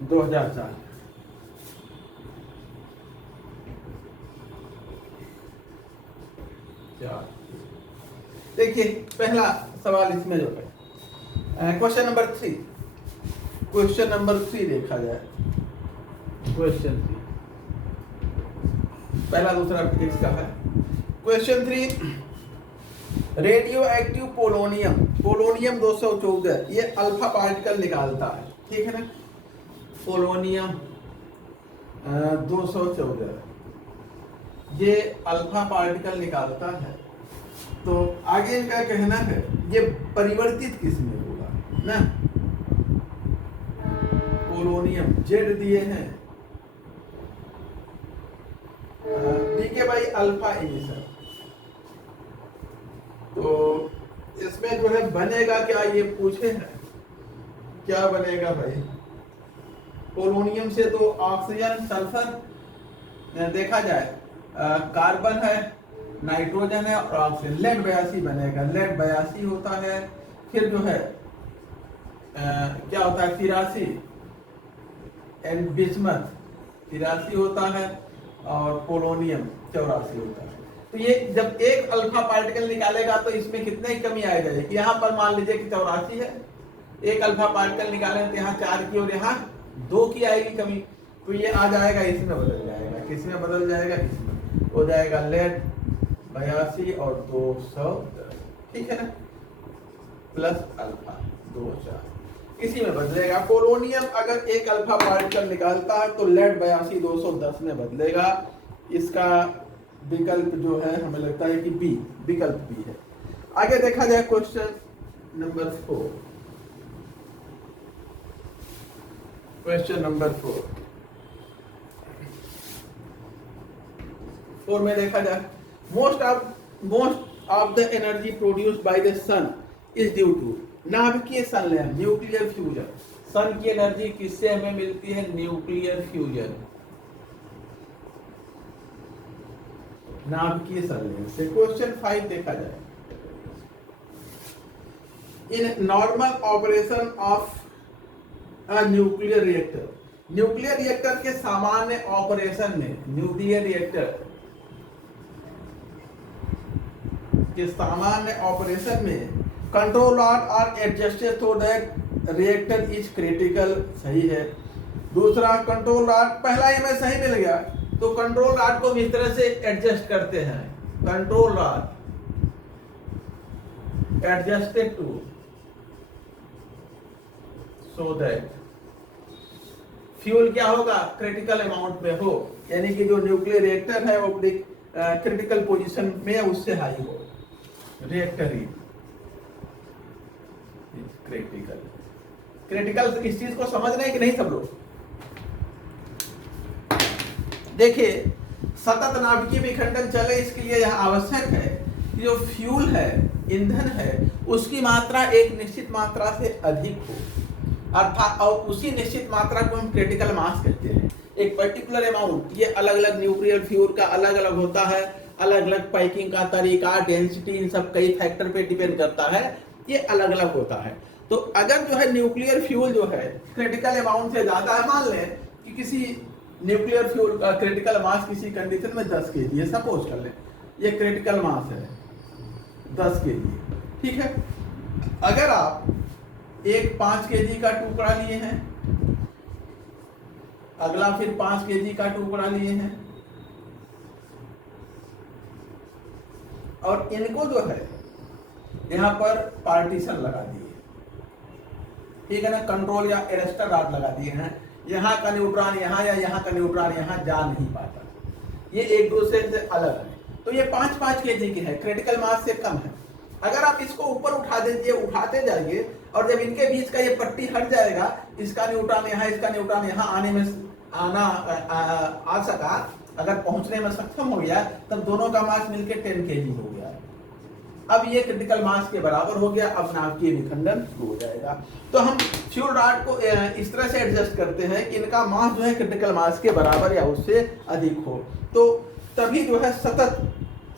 2004। देखिए पहला सवाल इसमें जो है क्वेश्चन नंबर 3, क्वेश्चन नंबर 3 देखा जाए। क्वेश्चन 3 पहला दूसरा फिजिक्स का है। Question 3, radio active polonium, polonium 214 ये अल्फा पार्टिकल निकालता है, ठीक है ना। पोलोनियम 214 ये अल्फा पार्टिकल निकालता है। तो आगे इनका कहना है ये परिवर्तित किस में होगा ना। पोलोनियम जेड दिए हैं, डीके बाई अल्फा इमिशन। तो इसमें जो है बनेगा क्या, ये पूछे हैं क्या बनेगा भाई। पोलोनियम से तो ऑक्सीजन सल्फर देखा जाए, कार्बन है, नाइट्रोजन है और ऑक्सीजन, लेड 82 बनेगा। लेड 82 होता है, फिर जो है क्या होता है 83 एंड बिस्मथ 83 होता है और पोलोनियम 84 होता है। तो ये जब एक अल्फा पार्टिकल निकालेगा तो इसमें कितने की कमी आ जाएगी। यहाँ पर मान लीजिए कि 84 है, एक अल्फा पार्टिकल निकालें तो यहाँ 4 की और यहाँ 2 की आएगी कमी। तो ये आ जाएगा, इसमें बदल जाएगा। किसमें बदल जाएगा, इसमें हो जाएगा लेड 82 और 210, ठीक है ना, प्लस अल्फा 24 इसी में बदलेगा। पोलोनियम अगर एक अल्फा पार्टिकल निकालता है तो लेड 82 210 में बदलेगा। इसका विकल्प जो है हमें लगता है कि बी, विकल्प बी है। आगे देखा जाए क्वेश्चन नंबर 4, क्वेश्चन नंबर 4 में देखा जाए most of the energy produced by the sun is due to नाभिकीय संलयन, न्यूक्लियर फ्यूजन। सन की एनर्जी किससे हमें मिलती है, न्यूक्लियर फ्यूजन, नाभिकीय संलयन से। क्वेश्चन 5 देखा जाए, in normal operation of nuclear reactor, nuclear reactor के सामान्य ऑपरेशन में, न्यूक्लियर रिएक्टर के सामान्य ऑपरेशन में control rod are adjusted so that reactor is critical, सही है। दूसरा कंट्रोल रॉड, पहला ही में सही मिल गया, तो कंट्रोल रॉड को इस तरह से एडजस्ट करते हैं, control rod adjusted to so that fuel क्या होगा, क्रिटिकल अमाउंट में हो, यानी कि जो न्यूक्लियर रिएक्टर है वो क्रिटिकल पोजीशन में उससे हाई हो। रिएक्टर ही क्रिटिकल, क्रिटिकल इस चीज को समझ रहे हैं कि नहीं सब लोग। देखिए सतत नाभिकीय विखंडन चले, इसके लिए यह आवश्यक है कि जो फ्यूल है, ईंधन है, उसकी मात्रा एक निश्चित मात्रा से अधिक हो, अर्थात और उसी निश्चित मात्रा को हम क्रिटिकल मास कहते हैं। एक पर्टिकुलर अमाउंट, ये अलग अलग न्यूक्लियर फ्यूल का अलग अलग होता है, अलग अलग पैकिंग का तरीका, डेंसिटी, इन सब कई फैक्टर पे डिपेंड करता है, ये अलग अलग होता है। तो अगर जो है न्यूक्लियर फ्यूल जो है क्रिटिकल अमाउंट से ज्यादा है, मान लें कि किसी न्यूक्लियर फ्यूल का क्रिटिकल मास किसी कंडीशन में 10 kg है, सपोज कर लें ये क्रिटिकल मास है 10 kg, ठीक है। अगर आप एक 5 kg का टुकड़ा लिए हैं, अगला फिर 5 kg का टुकड़ा लिए हैं, और इनको जो है यहाँ पर पार्टीशन लगा दिए, ठीक है ना, कंट्रोल या एरेस्टर रॉड लगा दिए हैं। यहाँ का न्यूट्रॉन यहाँ या यहाँ का न्यूट्रॉन यहाँ जा नहीं पाता, ये एक दूसरे से अलग है। तो ये 5-5 kg के है, क्रिटिकल मास से कम है। अगर आप इसको ऊपर उठा दीजिए, उठाते जाइए, और जब इनके बीच का ये पट्टी हट जाएगा, इसका न्यूट्रॉन यहाँ, इसका न्यूट्रॉन यहाँ आने में आ सका, अगर पहुंचने में सक्षम हो गया, तब दोनों का मास मिलकर 10 kg हो गया। अब ये क्रिटिकल मास के बराबर हो गया, अब नाभिकीय विखंडन शुरू हो जाएगा। तो हम फ्यूल रॉड को इस तरह से एडजस्ट करते हैं कि इनका मास जो है क्रिटिकल मास के बराबर या उससे अधिक हो, तो तभी जो है सतत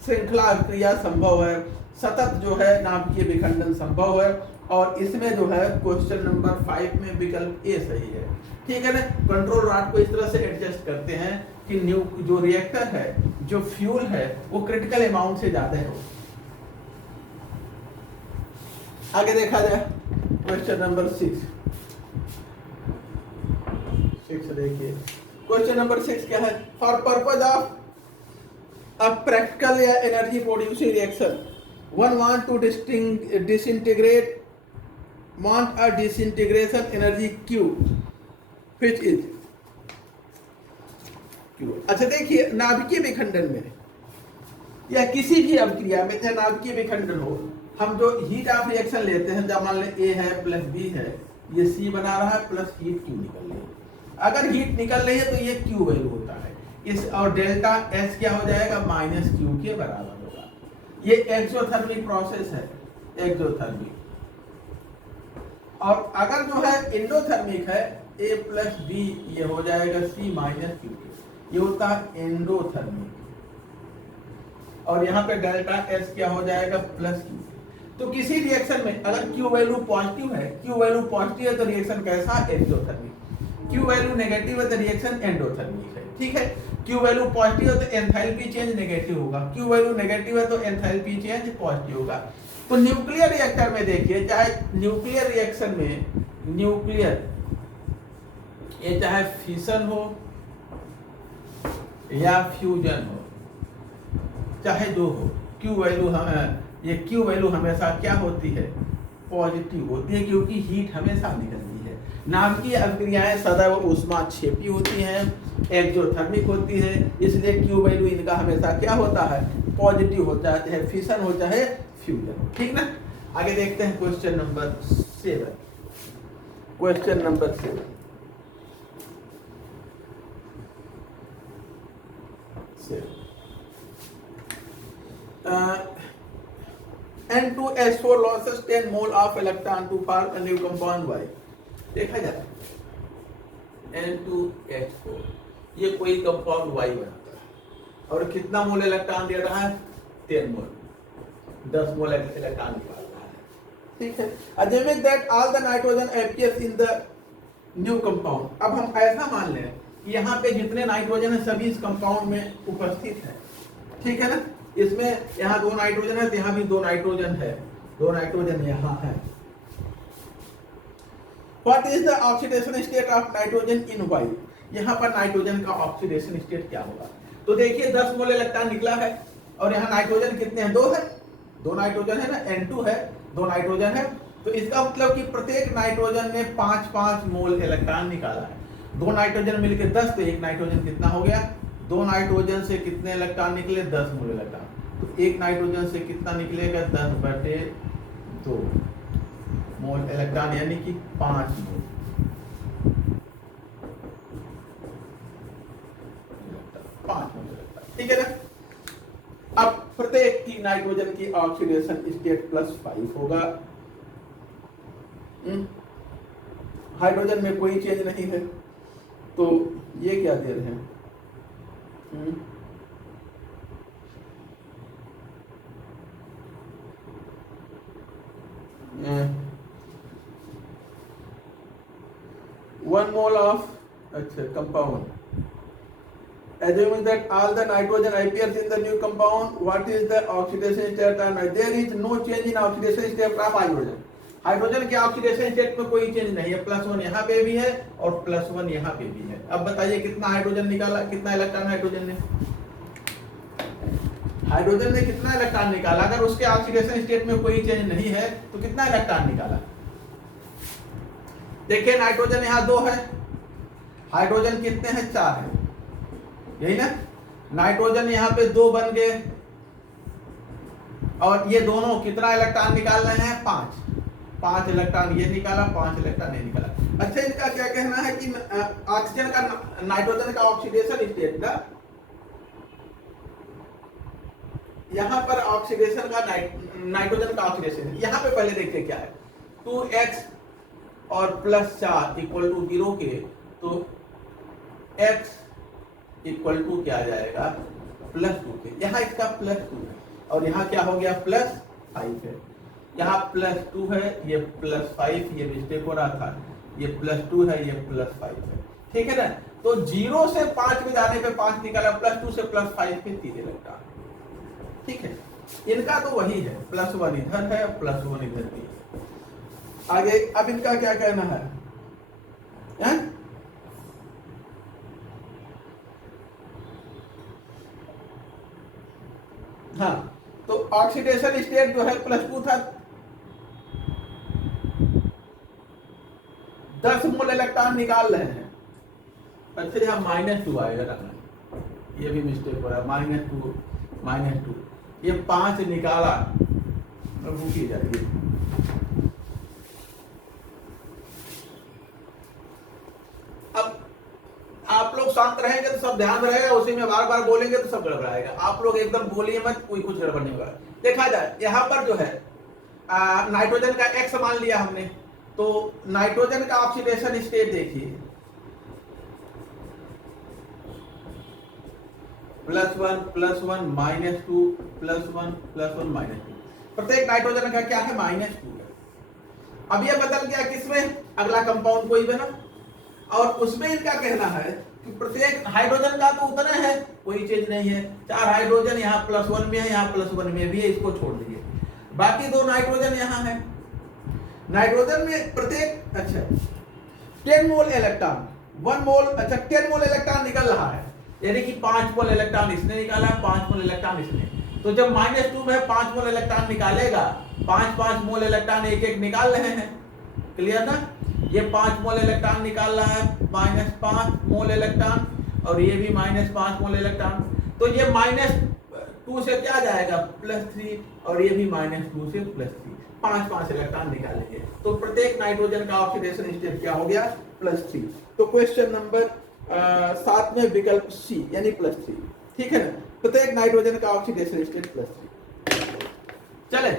श्रृंखला क्रिया संभव है, सतत जो है नाभिकीय विखंडन संभव है। और इसमें जो है क्वेश्चन नंबर 5 में विकल्प ए सही है। ठीक है ना। कंट्रोल रॉड को इस तरह से एडजस्ट करते हैं कि न्यू जो रिएक्टर है, जो फ्यूल है, वो क्रिटिकल अमाउंट से ज्यादा हो। आगे देखा जाए क्वेश्चन नंबर 6 देखिए। क्वेश्चन नंबर 6 क्या है? For purpose of a practical या energy producing reaction, one want to disintegrate want a disintegration energy Q, which is Q। अच्छा देखिए, नाभिकीय विखंडन में या किसी भी अभिक्रिया में, चाहे नाभिकीय विखंडन हो, हम जो हीट ऑफ रिएक्शन लेते हैं, जब मान लें A है प्लस B है, ये C बना रहा है प्लस हीट Q निकल रही है। अगर हीट निकल रही है तो ये Q वैल्यू होता है इस, और डेल्टा एस क्या हो जाएगा? माइनस क्यू के बराबर होगा। ये एक्सोथर्मिक प्रोसेस है, एक्सोथर्मिक। और अगर जो है एंडोथर्मिक है, ए प्लस बी, ये हो जाएगा सी माइनस क्यू के, ये होता है एंडोथर्मिक। और यहाँ पे डेल्टा एस क्या हो जाएगा? Plus Q. तो किसी रिएक्शन में अगर क्यू वैल्यू पॉजिटिव है, क्यू वैल्यू पॉजिटिव है तो रिएक्शन कैसा? एक्सोथर्मिक। क्यू वैल्यू नेगेटिव है तो रिएक्शन एंडोथर्मिक है। ठीक है। क्यू वैल्यू पॉजिटिव है तो एंथैल्पी चेंज नेगेटिव होगा, क्यू वैल्यू नेगेटिव है तो एंथैल्पी चेंज पॉजिटिव होगा। तो न्यूक्लियर रिएक्टर में देखिए, चाहे न्यूक्लियर रिएक्शन में, न्यूक्लियर ये चाहे फिशन हो या फ्यूजन हो, चाहे जो हो, क्यू वैल्यू ये क्यू वैल्यू हमेशा क्या होती है? पॉजिटिव होती है, क्योंकि हीट हमेशा निकलती है। नाभिकीय अभिक्रियाएं सदैव ऊष्माक्षेपी होती हैं, एक्सोथर्मिक होती है, इसलिए क्यू वैल्यू इनका हमेशा क्या होता है? पॉजिटिव होता है, चाहे फिशन हो चाहे फ्यूजन हो। ठीक ना। आगे देखते हैं question number 7। Question number 7 N2S4 losses 10 mole of electron to form a new compound Y। देखा जाए N2H4 ये कोई कंपाउंड Y बनाता है और कितना मोल इलेक्ट्रॉन दे रहा है? 10 मोल, 10 मोल इलेक्ट्रॉन निकाल रहा है। ठीक है। Assuming that all the nitrogen appears in the new compound, अब हम ऐसा मान लें कि यहाँ पे जितने नाइट्रोजन है सभी इस कंपाउंड में उपस्थित है। ठीक है ना। इसमें यहाँ 2 नाइट्रोजन है तो यहाँ भी 2 नाइट्रोजन है, 2 नाइट्रोजन यहाँ है। What is the oxidation state of nitrogen in Y? यहाँ पर नाइट्रोजन का ऑक्सीडेशन स्टेट क्या होगा? तो देखिए 10 मोल इलेक्ट्रॉन निकला है और यहाँ नाइट्रोजन कितने हैं? 2 है, 2 नाइट्रोजन है ना, N2 है, 2 नाइट्रोजन है। तो इसका मतलब कि प्रत्येक नाइट्रोजन ने 5-5 मोल इलेक्ट्रॉन निकाला है। 2 नाइट्रोजन मिलकर 10, तो एक नाइट्रोजन कितना हो गया? 2 नाइट्रोजन से कितने इलेक्ट्रॉन निकले? 10 मोल इलेक्ट्रॉन। तो एक नाइट्रोजन से कितना निकलेगा? 10/2 मोल इलेक्ट्रॉन, यानी कि 5 मोल। ठीक है ना। अब प्रत्येक की नाइट्रोजन की ऑक्सीडेशन स्टेट +5 होगा। हाइड्रोजन में कोई चेंज नहीं है, तो ये क्या दे रहे हैं? one mole of compound. Assuming that all the nitrogen appears in the new compound, what is the oxidation state? There is no change in oxidation state of hydrogen. Hydrogen के ऑक्सीडेशन स्टेट में कोई change नहीं है, +1 यहाँ पे भी है और +1 यहाँ पे भी है। अब बताइए कितना हाइड्रोजन निकाला, कितना इलेक्ट्रॉन हाइड्रोजन ने कितना इलेक्ट्रॉन निकाला? अगर उसके ऑक्सीडेशन स्टेट में कोई चेंज नहीं है तो कितना इलेक्ट्रॉन निकाला? देखिए नाइट्रोजन यहाँ 2 है, हाइड्रोजन कितने हैं? 4 है, यही ना। नाइट्रोजन यहाँ पे 2 बन गए और ये दोनों कितना इलेक्ट्रॉन निकाल रहे हैं? 5 इलेक्ट्रॉन ये निकाला, 5 इलेक्ट्रॉन ये निकाला। अच्छा, इनका क्या कहना है कि ऑक्सीजन का, नाइट्रोजन का ऑक्सीडेशन स्टेट का, यहाँ पर ऑक्सीडेशन का, नाइट्रोजन का ऑक्सीडेशन, यहाँ पे पहले देखते क्या है। 2x और +4 = 0 के, तो x = क्या आ जाएगा? +2 के। यहाँ इसका +2 है और यहाँ क्या हो गया? +5 है। यहाँ +2 है, ये +5, ये मिस्टेक हो रहा था, ये +2 है, ये +5 है, ठीक है ना। तो 0 से 5 में जाने पे 5 निकाला, +2 से +5 पे 3 इलेक्ट्रॉन, ठीक है। इनका तो वही है, +1 इधर है, +1 इधर भी है। आगे अब इनका क्या कहना है, हाँ, तो ऑक्सीडेशन स्टेट जो है +2 था, 10 मोल इलेक्ट्रॉन निकाल रहे हैं, अच्छा यहाँ -2 आएगा ना, ये भी मिस्टेक हो रहा है, -2, ये 5 निकाला, रुकी जाएगी। अब आप लोग शांत रहेंगे तो सब ध्यान रहेगा, उसी में बार बार बोलेंगे तो सब गड़बड़ाएगा। आप लोग एकदम बोलिए मत, कोई कुछ गड़बड़ नहीं होगा। देखा जाए यहाँ पर जो है नाइट्रोजन का X मान लिया हमने, तो नाइट्रोजन का ऑक्सीडेशन स्टेट देखिए, +1 +1 -2 +1 +1 -2, प्रत्येक नाइट्रोजन का क्या है, -2 है। अब ये बदल गया किसमें, अगला कंपाउंड कोई बना, और उसमें इनका कहना है कि प्रत्येक हाइड्रोजन का तो उतना है, कोई चीज नहीं है, 4 हाइड्रोजन यहाँ +1 में है, यहाँ +1 में भी है, इसको छोड़ दीजिए, बाकी 2 नाइट्रोजन यहाँ है। नाइट्रोजन में प्रत्येक, अच्छा 10 मोल इलेक्ट्रॉन, 1 मोल, अच्छा 10 मोल इलेक्ट्रॉन निकल रहा है, यानी कि 5 मोल इलेक्ट्रॉन इसने निकाला, 5 मोल इलेक्ट्रॉन इसने। तो जब -2 में 5 मोल इलेक्ट्रॉन निकालेगा, 5 मोल इलेक्ट्रॉन एक एक निकाल रहे हैं, क्लियर ना। ये 5 मोल इलेक्ट्रॉन निकाल रहा है, -5 मोल इलेक्ट्रॉन, और ये भी -5 मोल इलेक्ट्रॉन। तो ये -2 से क्या जाएगा, +3, और ये भी -2 से +3, 5 इलेक्ट्रॉन निकालेंगे। तो प्रत्येक नाइट्रोजन का ऑक्सीडेशन स्टेट क्या हो गया, +3। तो क्वेश्चन नंबर 7 में विकल्प सी यानी +3, ठीक है ना। प्रत्येक नाइट्रोजन का ऑक्सीडेशन स्टेट +3। चले,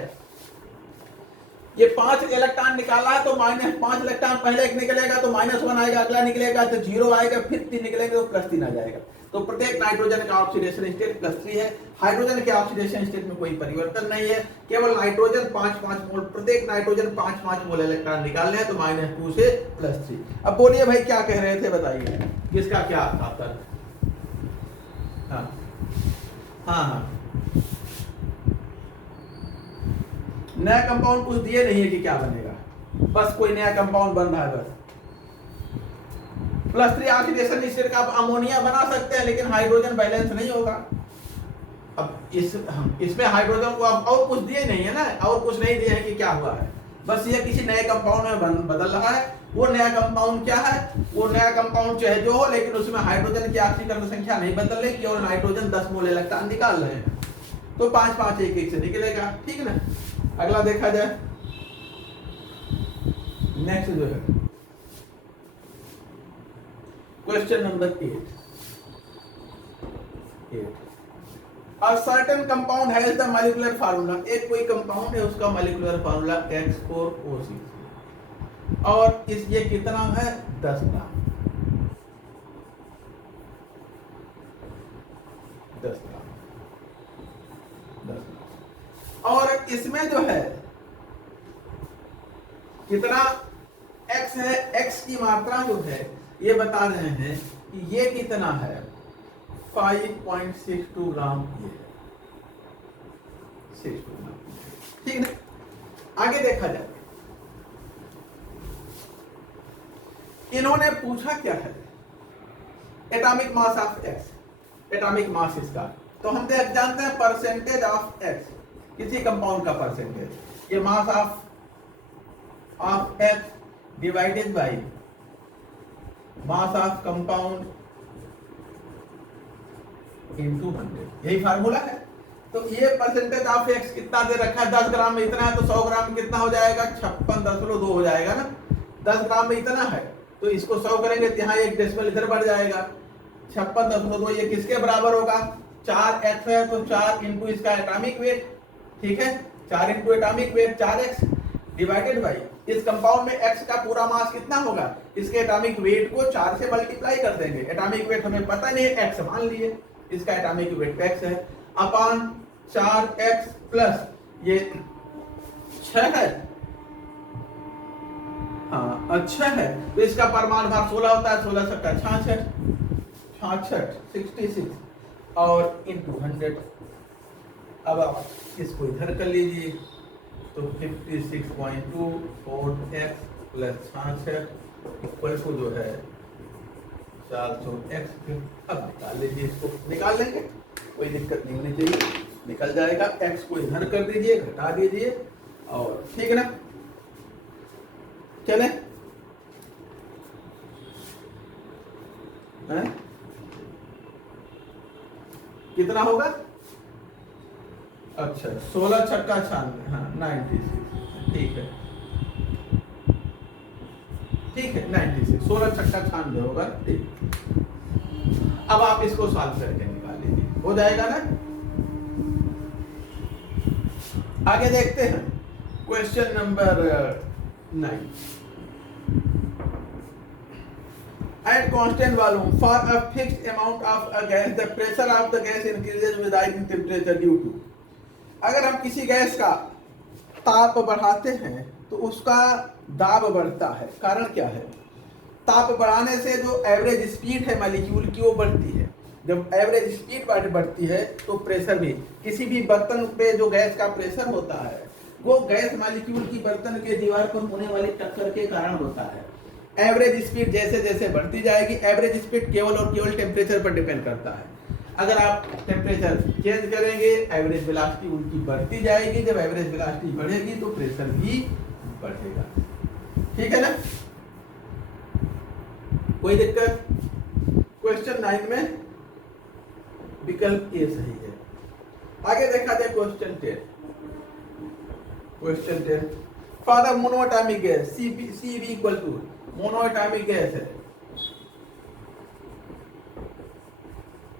ये 5 इलेक्ट्रॉन निकाला है, तो -5 इलेक्ट्रॉन पहले एक निकलेगा तो -1 आएगा, अगला निकलेगा तो 0 आएगा, फिर 3 निकलेंगे तो +3 आ जाएगा। तो प्रत्येक नाइट्रोजन का ऑक्सीडेशन स्टेट +3 है। हाइड्रोजन के ऑक्सीडेशन स्टेट में कोई परिवर्तन नहीं है, केवल नाइट्रोजन 5 मोल, प्रत्येक नाइट्रोजन 5 मोल इलेक्ट्रॉन निकाल रहे हैं, तो -2 से +3। अब बोलिए भाई क्या कह रहे थे, बताइए किसका क्या आता है। हाँ हाँ हाँ, नया कंपाउंड कुछ दिए नहीं है कि क्या बनेगा, बस कोई नया कंपाउंड बन रहा है बस। +3 ऑक्सीडेशन स्टेट का आप अमोनिया बना सकते हैं, लेकिन हाइड्रोजन बैलेंस नहीं होगा। अब इसमें हाइड्रोजन को अब और कुछ दिए नहीं है ना, और कुछ नहीं दिए है कि क्या हुआ है, बस ये किसी नए कंपाउंड में बदल रहा है। वो नया कंपाउंड क्या है, वो नया कंपाउंड चाहे जो हो, लेकिन उसमें हाइड्रोजन की ऑक्सीकरण संख्या नहीं बदल रही, केवल नाइट्रोजन 10 मोल इलेक्ट्रॉन निकाल रहे हैं, तो 5 एक एक से निकलेगा, ठीक है ना। अगला देखा जाए, नेक्स्ट जो है question number 8। A certain compound has the molecular formula, एक कोई कंपाउंड है, उसका molecular formula X4O6, और ये कितना है, 10 ग्राम, 10 ग्राम, और इसमें जो है कितना X है, X की मात्रा जो है ये बता रहे हैं कि ये कितना है, 5.62 ग्राम, ये 62 ग्राम, ठीक है ना। आगे देखा जाए, इन्होंने पूछा क्या है, atomic mass of X, atomic mass इसका, तो हम जानते हैं परसेंटेज ऑफ X, किसी कंपाउंड का परसेंटेज, ये mass of X divided by mass of compound into 100, यही फार्मूला है। तो ये परसेंटेज ऑफ X कितना दे रखा है, 10 ग्राम में इतना है, तो 100 ग्राम में कितना हो जाएगा, 56.2 हो जाएगा ना। 10 ग्राम में इतना है, तो इसको 100 करेंगे तो यहाँ एक डेसिमल इधर बढ़ जाएगा, 56.2, ये किसके बराबर होगा, 4x है, तो 4 इंटू इसका एटॉमिक वेट, ठीक है, 4 into atomic weight 4x divided by इस कंपाउंड में x का पूरा मास कितना होगा, इसके एटॉमिक वेट को 4 से मल्टीप्लाई कर देंगे, एटॉमिक वेट हमें पता नहीं है, x मान लिए, इसका एटॉमिक वेट x है, अपॉन 4x प्लस ये 6 है। हाँ अच्छा है, तो इसका परमाणु भार 16 होता है, 16 सट्टा 66, 66 और इंटू 100। अब आप इसको इधर कर लीजिए, तो 56.24x प्लस 66 इक्वल टू जो है 400x। अब निकाल लीजिए, इसको निकाल लेंगे, कोई दिक्कत नहीं होनी चाहिए, निकल जाएगा। x को इधर कर दीजिए, घटा दीजिए, और ठीक है ना, चले हैं? कितना होगा? अच्छा 16 छक्का 96, हाँ 96, ठीक है ठीक है 96, 16 छक्का 96 होगा, ठीक। अब आप इसको सॉल्व करके निकाल लीजिए, हो जाएगा ना। आगे देखते हैं question number 9। At constant volume for a fixed amount of a gas, the pressure of the gas increases with rising temperature due to। अगर हम किसी गैस का ताप बढ़ाते हैं तो उसका दाब बढ़ता है, कारण क्या है? ताप बढ़ाने से जो एवरेज स्पीड है मॉलिक्यूल की वो बढ़ती है। जब एवरेज स्पीड बढ़ती है तो प्रेशर भी, किसी भी बर्तन पे जो गैस का प्रेशर होता है वो गैस मॉलिक्यूल की बर्तन के दीवार पर होने वाली टक्कर के कारण होता है। एवरेज स्पीड जैसे जैसे बढ़ती जाएगी, एवरेज स्पीड केवल और केवल टेम्परेचर पर डिपेंड करता है। अगर आप टेम्परेचर चेंज करेंगे एवरेज वेलोसिटी उनकी बढ़ती जाएगी, जब एवरेज वेलोसिटी बढ़ेगी तो प्रेशर भी बढ़ेगा, ठीक है ना, कोई दिक्कत? क्वेश्चन 9 में विकल्प ए सही है। आगे देखा जाए question 10। Question 10 for the monoatomic gas CV equal to, monoatomic gas है,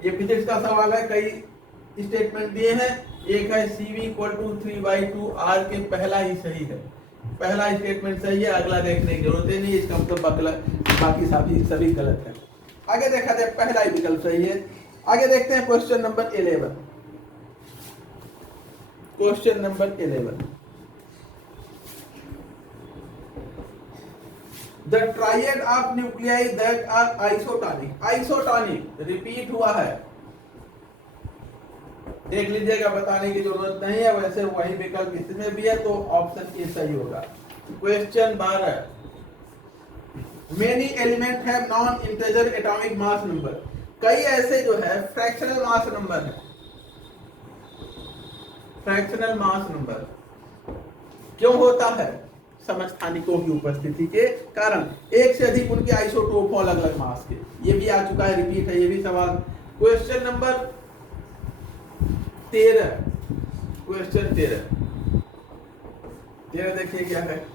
ये फिजिक्स का सवाल है, कई स्टेटमेंट दिए हैं। एक है CV इक्वल टू 3/2 R के पहला ही सही है, पहला स्टेटमेंट सही है, अगला देखने की जरूरत ही नहीं, इसका मतलब बाकी सभी गलत है। आगे देखा जाए पहला ही विकल्प सही है। आगे देखते हैं question number 11। Question number 11 The triad of nuclei that are isotonic, isotonic repeat हुआ है, देख लीजिएगा, बताने की जरूरत नहीं है, वैसे वही विकल्प इसमें भी है, तो ऑप्शन ए सही होगा। Question 12 many element have non integer atomic mass number, कई ऐसे जो है फ्रैक्शनल मास नंबर है। फ्रैक्शनल मास नंबर क्यों होता है? समस्थानिकों की उपस्थिति के कारण, एक से अधिक उनके आइसोटोप हो अलग अलग मास के, ये भी आ चुका है, रिपीट है ये भी सवाल। क्वेश्चन नंबर 13, क्वेश्चन 13 देखिए क्या है।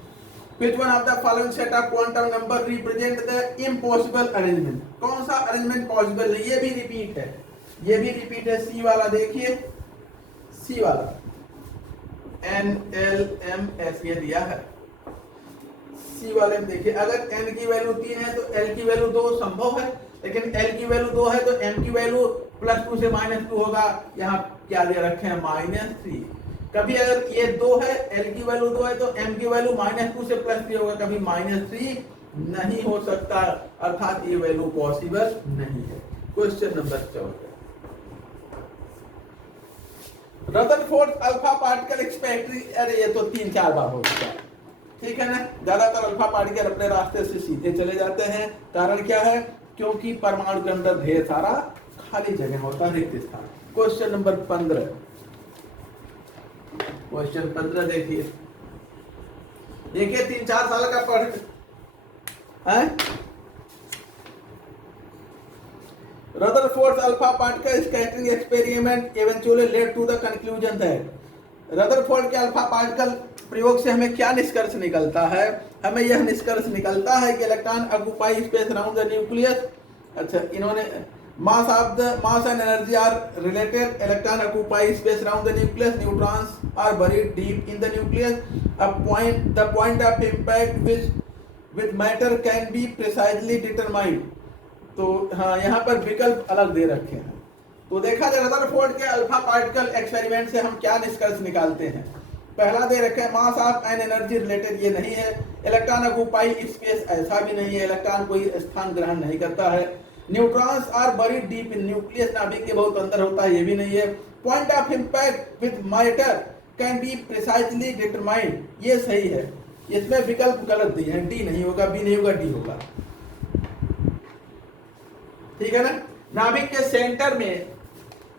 Which one of the following set of quantum number represent the impossible arrangement? कौन सा अरेंजमेंट पॉसिबल नहीं? ये भी रिपीट है, ये भी रिपीट है। सी वाला देखिए, सी वाला NLMS ये दिया है। सी वाले में देखिए, अगर n की वैल्यू 3 है तो l की वैल्यू 2 संभव है, लेकिन l की वैल्यू 2 है तो m की वैल्यू +2 से -2 होगा। यहाँ क्या दे रखे हैं? -3। कभी अगर ये 2 है, l की वैल्यू 2 है तो m की वैल्यू -2 से +3 होगा, कभी -3 नहीं हो सकता, अर्थात ये वैल्यू पॉसिबल नहीं है। Question number 14 Rutherford alpha particle एक्सपेक्ट्री, अरे ये तो 3-4 बार हो चुका है, ठीक है ना। ज्यादातर अल्फा पार्टिकल अपने रास्ते से सीधे चले जाते हैं, कारण क्या है? क्योंकि परमाणु के अंदर ढेर सारा खाली जगह होता है, रिक्त स्थान। क्वेश्चन नंबर 15, क्वेश्चन 15 देखिए, 3-4 साल का पढ़ है। Rutherford's alpha particle scattering experiment eventually led to the conclusion that Rutherford के अल्फा पार्टिकल प्रयोग से हमें क्या निष्कर्ष निकलता है? हमें यह निष्कर्ष निकलता है कि electron occupy space around the nucleus. अच्छा, इन्होंने mass and energy are related, electron occupy space around the nucleus, neutrons are buried deep in the nucleus, the point of impact with matter can be precisely determined. तो हाँ, यहाँ पर विकल्प अलग दे रखे हैं। तो देखा जाए रदरफोर्ड के अल्फा पार्टिकल एक्सपेरिमेंट से हम क्या निष्कर्ष निकालते हैं? पहला दे रखे mass of an energy related, ये नहीं है। इलेक्ट्रॉन ऑक्यूपाई स्पेस, ऐसा भी नहीं है, इलेक्ट्रॉन कोई स्थान ग्रहण नहीं करता है। Neutrons are buried deep in nucleus, नाभिक के बहुत अंदर होता है, ये भी नहीं है। Point of impact with matter can be precisely determined, ये सही है। इसमें विकल्प गलत दिए हैं, डी नहीं होगा, बी नहीं होगा, डी होगा। ठीक है ना। नाभिक के सेंटर में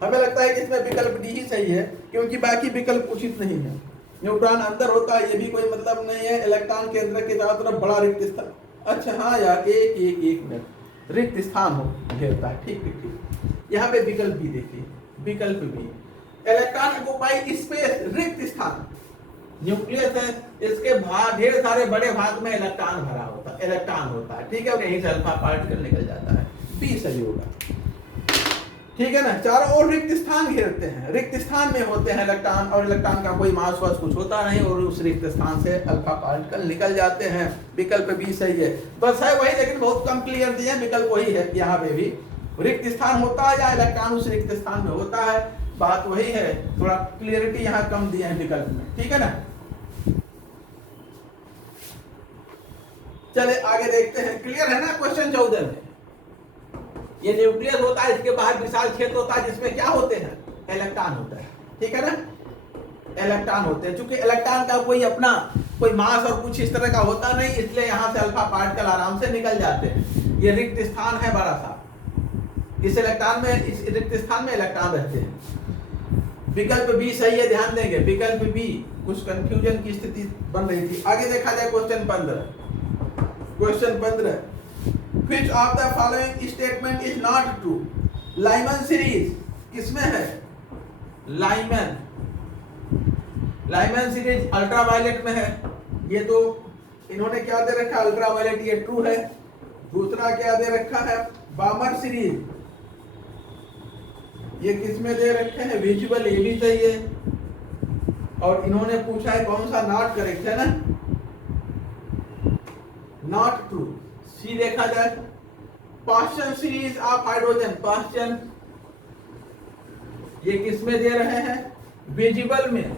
हमें लगता है कि इसमें विकल्प डी ही सही है, क्योंकि बाकी विकल्प उचित नहीं है। न्यूट्रॉन अंदर होता है, ये भी कोई मतलब नहीं है। इलेक्ट्रॉन केंद्र के चारों तरफ बड़ा रिक्त स्थान, अच्छा हाँ यार, एक मिनट, रिक्त स्थान हो घेरता है, ठीक ठीक ठीक। यहाँ पे विकल्प भी देखिए, विकल्प भी, इलेक्ट्रॉन ऑक्यूपाई स्पेस, रिक्त स्थान, न्यूक्लियस है, इसके भाग ढेर सारे बड़े भाग में इलेक्ट्रॉन भरा होता है, इलेक्ट्रॉन होता है, ठीक है, और यहीं से अल्फा पार्टिकल निकल जाता है, बी सही होगा। ठीक है ना। चारों ओर रिक्त स्थान घेरते हैं, रिक्त स्थान में होते हैं इलेक्ट्रॉन, और इलेक्ट्रॉन का कोई मास वास कुछ होता नहीं, और उस रिक्त स्थान से अल्फा पार्टिकल निकल जाते हैं। विकल्प भी सही है, बस है वही, लेकिन बहुत कम क्लियर दिए हैं। विकल्प वही है, यहाँ पे भी रिक्त स्थान होता है या इलेक्ट्रॉन उस रिक्त स्थान में होता है, बात वही है, थोड़ा क्लियरिटी यहाँ कम दिए हैं विकल्प में। ठीक है ना। चले आगे देखते हैं, क्लियर है ना। क्वेश्चन 14 में ये न्यूक्लियस होता है, इसके बाहर विशाल क्षेत्र होता है, जिसमें क्या होते हैं, इलेक्ट्रॉन होता है। ठीक है ना, इलेक्ट्रॉन होते हैं। चूंकि इलेक्ट्रॉन का कोई अपना कोई मास और कुछ इस तरह का होता नहीं, इसलिए यहाँ से अल्फा पार्टिकल आराम से निकल जाते हैं। ये रिक्त स्थान है बड़ा सा, इस इलेक्ट्रॉन में, इस रिक्त स्थान में इलेक्ट्रॉन रहते हैं। विकल्प बी सही है, ध्यान देंगे, विकल्प बी। कुछ कंफ्यूजन की स्थिति बन रही थी। आगे देखा जाए question 15। Question 15, Which of the following statement is not true? Lyman series किसमें है, लाइमन, लाइमन सीरीज अल्ट्रावायलेट में है, ये तो इन्होंने क्या दे रखा, अल्ट्रावायलेट, ये ट्रू है। दूसरा क्या दे रखा है, बामर सीरीज, ये किसमें दे रखे हैं, विजुअल, ये भी सही है। और इन्होंने पूछा है कौन सा, नॉट करेक्ट है ना, नॉट ट्रू। सी देखा जाए, पाश्चन सीरीज ऑफ हाइड्रोजन, पाश्चन, ये किसमें दे रहे हैं, विजिबल में,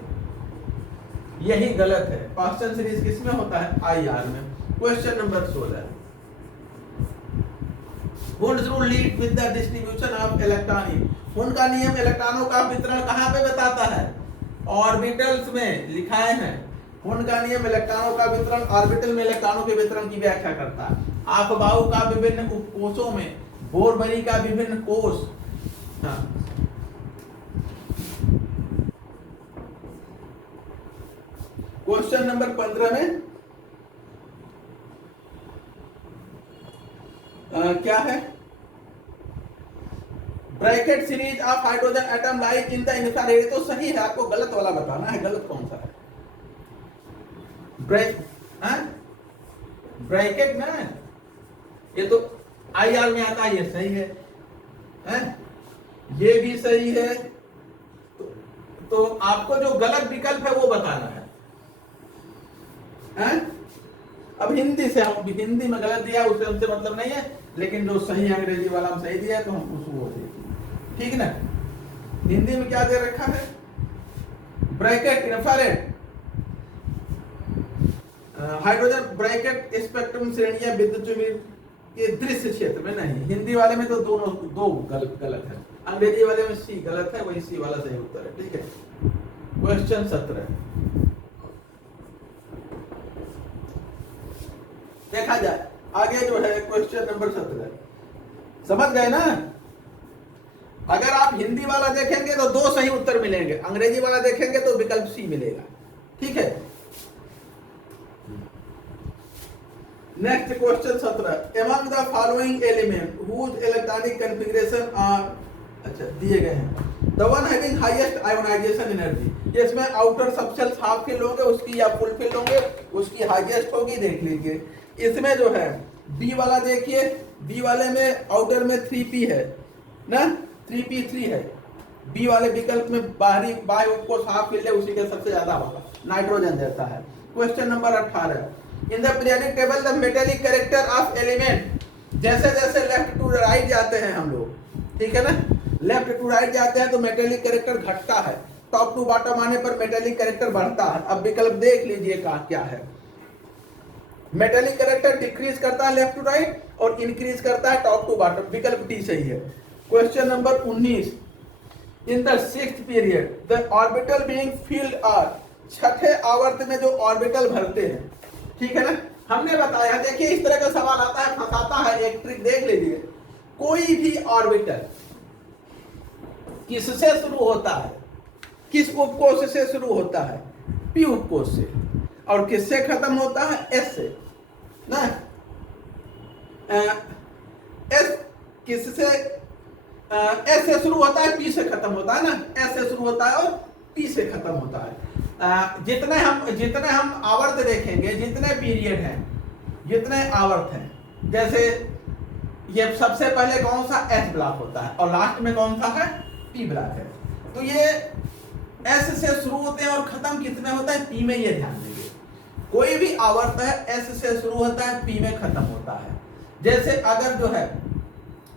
यही गलत है। पाश्चन सीरीज किसमें होता है, आईआर में। Question number 16, Hund's rule lead with the distribution of electrons, हुन का नियम इलेक्ट्रॉनों का वितरण कहां पे बताता है, ऑर्बिटल्स में लिखाए हैं। हुन का नियम इलेक्ट्रॉनों का वितरण ऑर्बिटल में इलेक्ट्रॉनों के वितरण की व्याख्या करता है। आफबाऊ का विभिन्न उपकोषों में, बोरबरी का विभिन्न कोष। हाँ, क्वेश्चन नंबर 15 में क्या है, Brackett series of hydrogen atom lies in the infrared, तो सही है, आपको गलत वाला बताना है, गलत कौन सा है, ब्रैकेट में, ये तो आईआर में आता है, ये सही है, ये भी सही है। तो आपको जो गलत विकल्प है वो बताना है। अब हिंदी से, हम हिंदी में गलत दिया उससे हमसे मतलब नहीं है, लेकिन जो सही अंग्रेजी वाला हम सही दिया तो हम उसको देखें, ठीक ना। हिंदी में क्या दे रखा है, bracket infrared hydrogen, bracket spectrum श्रेणियां विद्युत के दृश्य क्षेत्र में नहीं। हिंदी वाले में तो दोनों दो गलत है, अंग्रेजी वाले में सी गलत है, वही सी वाला सही उत्तर है। ठीक है। क्वेश्चन 17 देखा जाए, आगे जो है क्वेश्चन नंबर 17, समझ गए ना। अगर आप हिंदी वाला देखेंगे तो दो सही उत्तर मिलेंगे, अंग्रेजी वाला देखेंगे तो विकल्प सी मिलेगा। ठीक है। Next question 17, among the following element whose electronic configuration are, अच्छा दिए गए हैं, the one having highest ionization energy, इसमें आउटर सबशेल्स हाफ फिल होंगे, उसकी या फुल फिल होंगे, उसकी हाईएस्ट होगी, देख लीजिए। इसमें जो है बी वाला देखिए, बी वाले में आउटर में 3p है ना, 3p3 है। बी वाले विकल्प में बाहरी बाय को हाफ फिल है, उसी के सबसे ज्यादा होगा, नाइट्रोजन जैसा है। Question number 18, in the periodic table the metallic character of element, जैसे जैसे लेफ्ट टू राइट जाते हैं हम लोग, ठीक है ना, लेफ्ट टू राइट जाते हैं तो मेटेलिक कैरेक्टर घटता है। टॉप टू बॉटम आने पर मेटेलिक कैरेक्टर बढ़ता है। अब विकल्प देख लीजिए क्या है। मेटेलिक कैरेक्टर डिक्रीज करता है लेफ्ट टू राइट और इंक्रीज करता है टॉप टू बॉटम। विकल्प डी सही है। Question number 19, in the sixth period the orbital being filled are, छठे आवर्त में जो ऑर्बिटल भरते हैं, ठीक है ना, हमने बताया, देखिए इस तरह का सवाल आता है, फंसाता है, एक ट्रिक देख लीजिए। कोई भी ऑर्बिटल किससे शुरू होता है, किस उपकोष से शुरू होता है, पी उपकोष से, और किससे खत्म होता है, एस से ना। एस किससे, एस से शुरू होता है, पी से खत्म होता है ना, एस से शुरू होता है और पी से खत्म होता है। जितने हम आवर्त देखेंगे, जितने पीरियड हैं, जितने आवर्त हैं, जैसे ये सबसे पहले कौन सा एस ब्लॉक होता है और लास्ट में कौन सा है, पी ब्लॉक है। तो ये एस से शुरू होते हैं और खत्म कितने होता है, पी में। ये ध्यान देंगे, कोई भी आवर्त है एस से शुरू होता है, पी में खत्म होता है। जैसे अगर जो है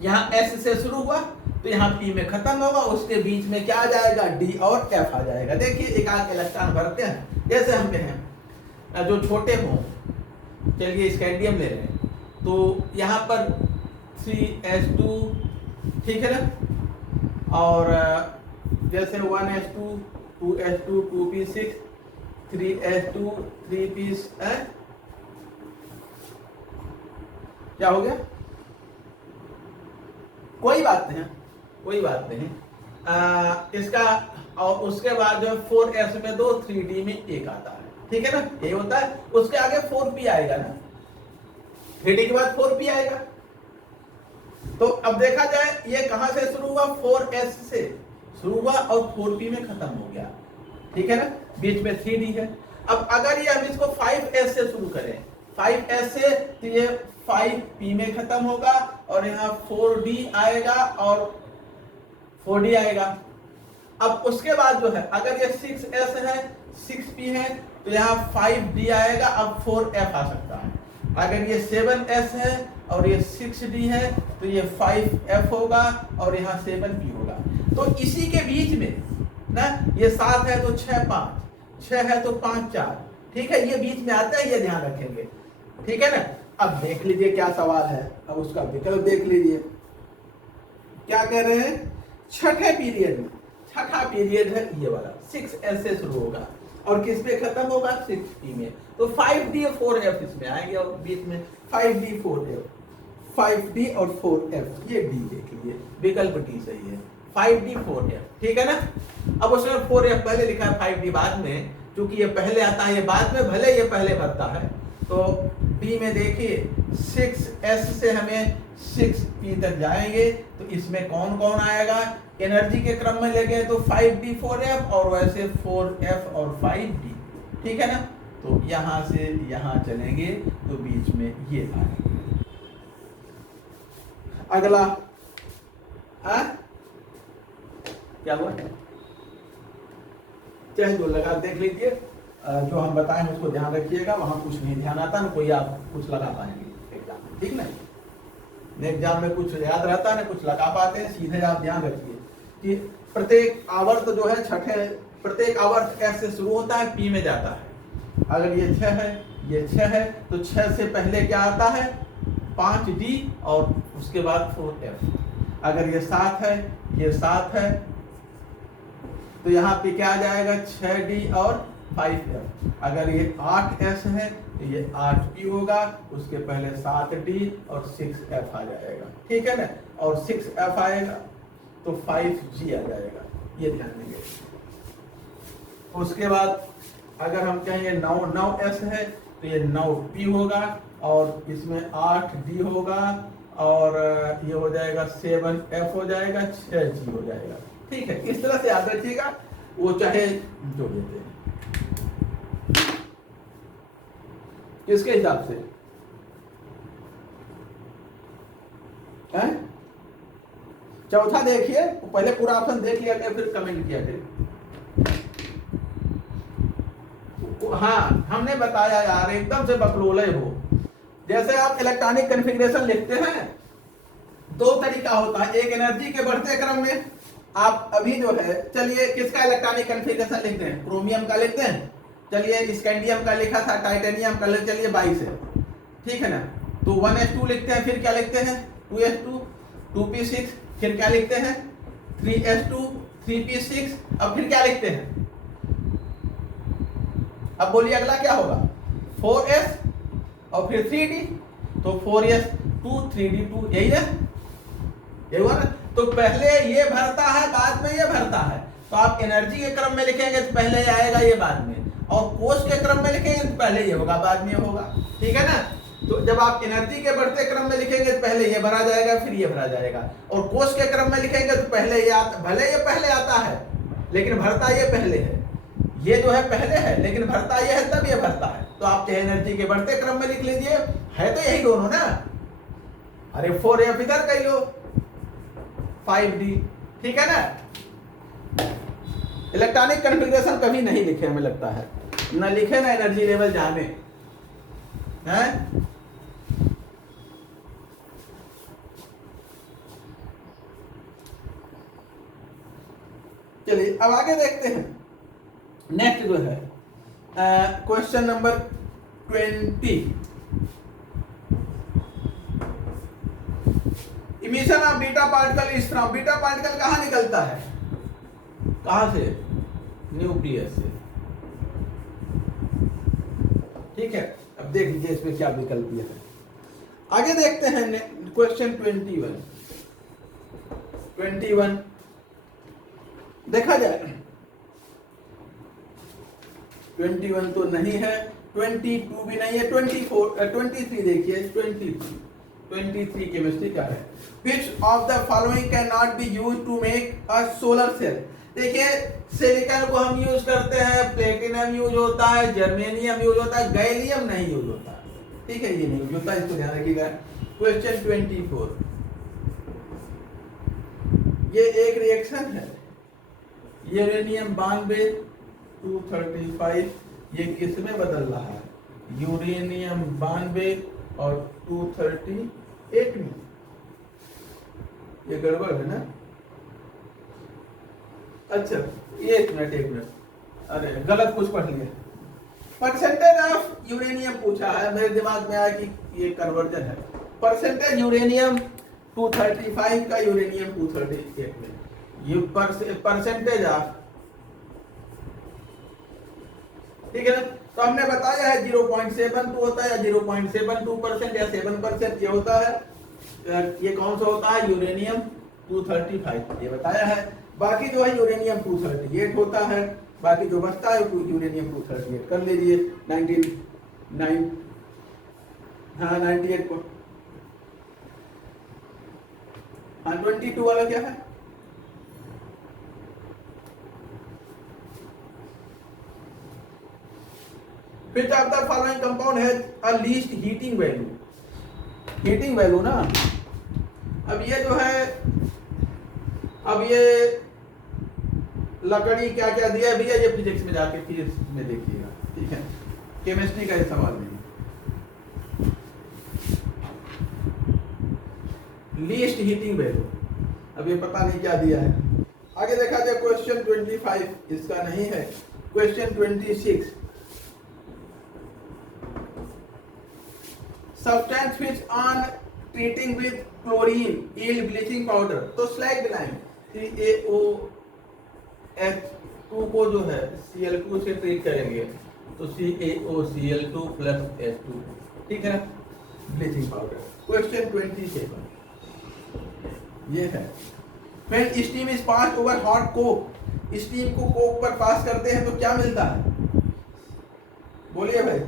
यहाँ एस से शुरू हुआ तो यहाँ पी में खत्म होगा, उसके बीच में क्या आ जाएगा, डी और एफ आ जाएगा। देखिए एक आध इलेक्ट्रॉन भरते हैं, जैसे हम कहें जो छोटे हों, चलिए स्कैंडियम ले रहे हैं, तो यहाँ पर 3s2, ठीक है ना, और जैसे 1s2, 2s2, 2p6, 3s2, 3p, क्या हो गया, कोई बात नहीं, कोई बात नहीं। इसका और उसके बाद जो 4s में 2, 3d में 1 आता है, ठीक है ना, ये होता है। उसके आगे 4p आएगा ना, 3d के बाद 4p आएगा। तो अब देखा जाए ये कहां से शुरू हुआ, 4s से शुरू हुआ और 4p में खत्म हो गया, ठीक है ना, बीच में 3d है। अब अगर ये हम इसको 5s से शुरू करें, 5s से, तो ये 5p में खत्म होगा और यहाँ 4d आएगा और 4d आएगा। अब उसके बाद जो है, अगर ये 6s है, 6p है, तो यहाँ 5d आएगा, अब 4f आ सकता है। अगर ये 7s है और ये 6d है, तो ये 5f होगा और यहाँ 7p होगा। तो इसी के बीच में ना, ये 7 है तो 6 5, 6 है तो 5 4, ठीक है, ये बीच में आता है, ये ध्यान रखेंगे, ठीक है ना। अब देख लीजिए क्या सवाल है, अब उसका विकल्प देख लीजिए। क्या कह रहे हैं, छठे पीरियड में, छठा पीरियड है ये वाला, 6s से शुरू होगा और किस पे खत्म होगा, 6p में। तो 5d और 4f इसमें आएंगे और बीच में 5d 4f, 5d और 4f, ये d देख लीजिए, विकल्प d सही है, 5d 4f, ठीक है ना। अब उसमें 4f पहले लिखा है, 5d बाद में, क्योंकि ये पहले आता है, ये बाद में, भले ये पहले भरता है। तो B में देखिए 6s से हमें 6p तक जाएंगे, तो इसमें कौन कौन आएगा, एनर्जी के क्रम में ले गए तो 5d 4f और वैसे 4f और 5d, ठीक है ना। तो यहां से यहां चलेंगे तो बीच में ये आएंगे। अगला क्या हुआ, चाहे जो लगा देख लीजिए, जो हम बताएं उसको ध्यान रखिएगा, वहां कुछ नहीं ध्यान आता ना, कोई आप कुछ लगा पाएंगे एग्जाम, ठीक ना। एग्जाम में कुछ याद रहता है ना, कुछ लगा पाते हैं, सीधे आप ध्यान रखिए कि प्रत्येक आवर्त जो है छठे, प्रत्येक आवर्त s से शुरू होता है, p में जाता है। अगर ये 6 है, ये 6 है, तो 6 से पहले क्या आता है, 5d और उसके बाद 4f। अगर ये 7 है, ये 7 है, तो यहाँ पे क्या आ जाएगा, 6d और 5f। अगर ये 8s है तो ये 8p होगा, उसके पहले 7d और 6f आ जाएगा, ठीक है ना, और 6f आएगा तो 5g आ जाएगा, ये ध्यान देंगे। उसके बाद अगर हम कहेंगे 9s है तो ये 9p होगा और इसमें 8d होगा और ये हो जाएगा 7f हो जाएगा, 6g हो जाएगा, ठीक है। इस तरह से याद रखिएगा, वो चाहे जो देते हैं किसके हिसाब से है? चौथा देखिए, पहले पूरा ऑप्शन देख लिया गया, फिर कमेंट किया करिए। हाँ, हमने बताया यार, एकदम से बकलोले हो। जैसे आप इलेक्ट्रॉनिक कॉन्फ़िगरेशन लिखते हैं, दो तरीका होता है, एक एनर्जी के बढ़ते क्रम में आप अभी जो है, चलिए किसका इलेक्ट्रॉनिक कॉन्फ़िगरेशन लिखते हैं, क्रोमियम का लिखते हैं, चलिए स्कैंडियम का लिखा था, टाइटेनियम का चलिए 22 है, ठीक है ना। तो 1s2 लिखते हैं, फिर क्या लिखते हैं 2s2, 2p6, फिर क्या लिखते हैं 3s2, 3p6, अब फिर क्या लिखते हैं, अब बोलिए अगला क्या होगा 4s और फिर 3d, तो 4s2 3d2, यही है, यही हुआ ना। तो पहले ये भरता है, बाद में ये भरता है। तो आप एनर्जी के क्रम में लिखेंगे तो पहले ये आएगा, ये बाद में, और कोष के क्रम में लिखेंगे तो पहले ये होगा, बाद में होगा, ठीक है ना। तो जब आप एनर्जी के बढ़ते क्रम में लिखेंगे तो पहले ये भरा जाएगा, फिर ये भरा जाएगा, और कोष के क्रम में लिखेंगे तो पहले ये आता, भले ये पहले आता है लेकिन भरता ये पहले है, ये जो है पहले है लेकिन भरता ये है, तब ये भरता है। तो आप चाहे एनर्जी के बढ़ते क्रम में लिख लीजिए, है तो यही दोनों ना, अरे 4f इधर कही लो, 5d, ठीक है ना। इलेक्ट्रॉनिक कॉन्फ़िगरेशन कभी नहीं लिखे, हमें लगता है ना लिखे ना एनर्जी लेवल जाने हैं। चलिए अब आगे देखते हैं, नेक्स्ट जो है question number 20, emission of beta particle is from, beta particle कहाँ निकलता है, कहाँ से, न्यूक्लियस से, ठीक है। अब देख लीजिए इसमें क्या विकल्प है। आगे देखते हैं क्वेश्चन 21 देखा जाए, 21 तो नहीं है, 22 भी नहीं है, 23 देखिए, 23 केमिस्ट्री का है। Which of the following cannot be used to make a solar cell? देखिए सिलिकॉन को हम यूज करते हैं, प्लेटिनम यूज होता है, जर्मेनियम यूज होता है, गैलियम नहीं यूज होता, ठीक है, ये नहीं यूज होता, इसको ध्यान रखिएगा। क्वेश्चन 24, ये एक रिएक्शन है, यूरेनियम 92 235, ये किसमें बदल रहा है, यूरेनियम 92 और 238 में, ये गड़बड़ है ना। अच्छा एक मिनट, अरे गलत कुछ पढ़ लिया, परसेंटेज ऑफ यूरेनियम पूछा है, मेरे दिमाग में आया कि ये कन्वर्जन है, परसेंटेज यूरेनियम 235 का यूरेनियम 238 में, ये परसेंटेज ऑफ, ठीक है ना। तो हमने बताया है 0.72 होता है, या 0.72% या 7% ये होता है, ये कौन सा होता है, यूरेनियम 235, ये बताया है। बाकी जो है यूरेनियम 238 होता है, बाकी जो बचता है यूरेनियम 238 कर लीजिए, 99, हाँ 98 को, हाँ 22 वाला क्या है, Which of the following compound has a least heating value? Heating value ना, अब ये जो है, अब ये लकड़ी क्या क्या दिया भैया, ये फिजिक्स में जाके फिजिक्स में देखिएगा, ठीक है, केमिस्ट्री का ये सवाल नहीं। लीस्ट हीटिंग वैल्यू, अब ये पता नहीं क्या दिया है। आगे देखा जाए क्वेश्चन 25, इसका नहीं है, question 26, substance which on treating with chlorine yield bleaching powder, तो स्लैग लाइन CaOH2 को जो है Cl2 से ट्रीट करेंगे तो CaOCl2 प्लस H2, ठीक है, ब्लीचिंग पाउडर। क्वेश्चन 27 ये है, when steam is passed over hot Coke, steam को कोक पर पास करते हैं तो क्या मिलता है, बोलिए भाई,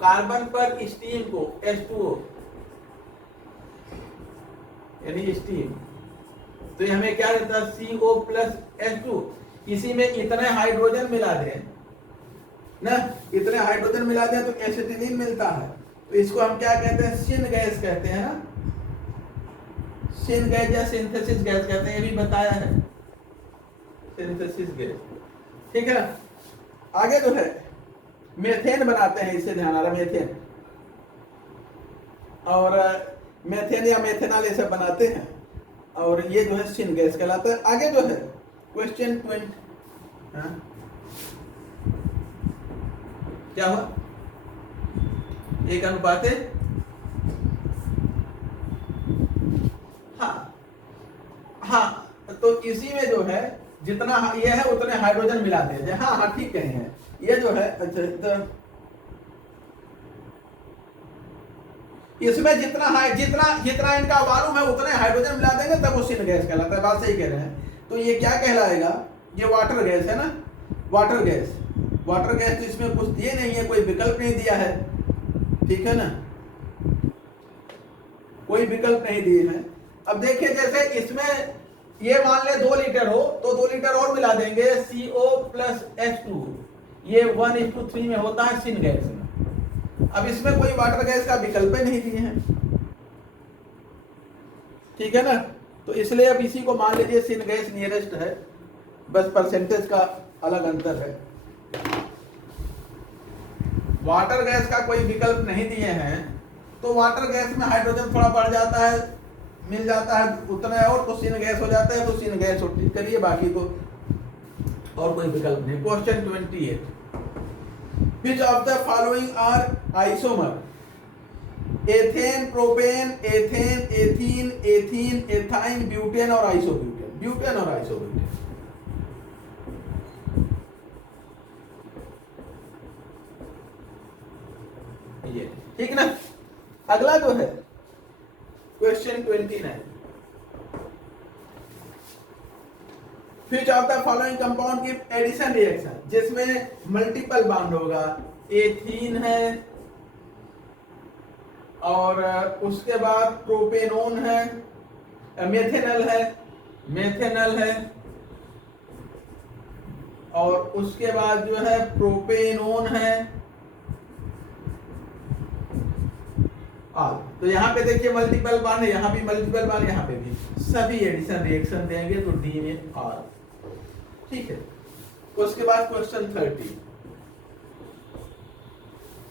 कार्बन पर स्टीम को H2O यानी स्टीम, तो ये हमें क्या देता है CO प्लस H2, इसी में इतने हाइड्रोजन मिला दें ना, इतने हाइड्रोजन मिला दें तो एसिटिलीन मिलता है, तो इसको हम क्या कहते हैं, सिन गैस कहते हैं ना, सिन गैस या सिंथेसिस गैस कहते हैं, ये भी बताया है, सिंथेसिस गैस, ठीक है। आगे जो है मेथेन बनाते हैं, इससे ध्यान आ रहा, मेथेन और मेथेन या मेथेनॉल ये सब बनाते हैं, और ये जो है सिन गैस कहलाता है। आगे जो है क्वेश्चन 20, हाँ क्या हुआ, 1:, हाँ हाँ, तो इसी में जो है जितना ये है उतने हाइड्रोजन मिला दिए जाए। हाँ हाँ ठीक कहे हैं, ये जो है अच्छा इसमें जितना जितना इनका वॉल्यूम है उतने हाइड्रोजन मिला देंगे तब वो सिन गैस कहलाता है। बात सही कह रहे हैं। तो ये क्या कहलाएगा, ये वाटर गैस है ना, वाटर गैस। वाटर गैस तो इसमें कुछ दिए नहीं है, कोई विकल्प नहीं दिया है, ठीक है ना, कोई विकल्प नहीं दिए हैं। अब देखिए जैसे इसमें ये मान ले 2 लीटर हो तो 2 लीटर और मिला देंगे CO प्लस H2, ये 1:3 में होता है सिन गैस में। अब इसमें कोई वाटर गैस का विकल्प ही नहीं दिए हैं, ठीक है ना, तो इसलिए अब इसी को मान लीजिए सिन गैस नियरेस्ट है, बस परसेंटेज का अलग अंतर है। वाटर गैस का कोई विकल्प नहीं दिए हैं तो वाटर गैस में हाइड्रोजन थोड़ा बढ़ जाता है, मिल जाता है उतना और, तो सिन गैस हो जाता है, तो सिन गैस ठीक करिए, बाकी तो और कोई विकल्प नहीं। Question 28, which of the following are isomer? Ethane, propane, ethane, ethene, ethene, ethyne, butane और आइसोब्यूटेन, ब्यूटेन और आइसोब्यूटेन। ये ठीक ना। अगला जो है question 29, which of the following compound की एडिशन रिएक्शन, जिसमें मल्टीपल बॉन्ड होगा, एथीन है और उसके बाद प्रोपेनोन है, मेथेनल है और उसके बाद जो है प्रोपेनोन है। तो यहाँ पे देखिए मल्टीपल बॉन्ड है, यहाँ भी मल्टीपल बॉन्ड, यहाँ पे भी, सभी एडिशन रिएक्शन देंगे तो डी में आर, ठीक है। उसके बाद question 30,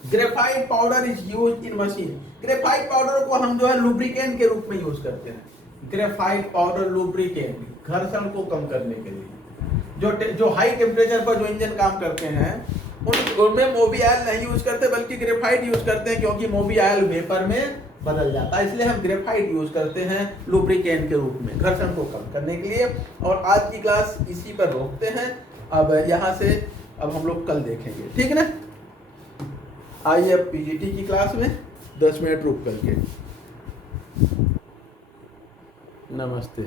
graphite powder is used in machine. Graphite powder को हम जो है लुब्रिकेंट के रूप में यूज करते हैं। ग्रेफाइट पाउडर लुब्रिकेंट, घर्षण को कम करने के लिए, जो हाई टेम्परेचर पर जो इंजन काम करते हैं उनमें मोबियाइल नहीं यूज करते बल्कि ग्रेफाइट यूज करते हैं, क्योंकि मोबियाइल वेपर में बदल जाता है, इसलिए हम ग्रेफाइट यूज करते हैं लुब्रिकेंट के रूप में घर्षण को कम करने के लिए। और आज की क्लास इसी पर रोकते हैं, अब यहाँ से अब हम लोग कल देखेंगे, ठीक है ना। आइए अब पीजीटी की क्लास में 10 मिनट रुक करके, नमस्ते।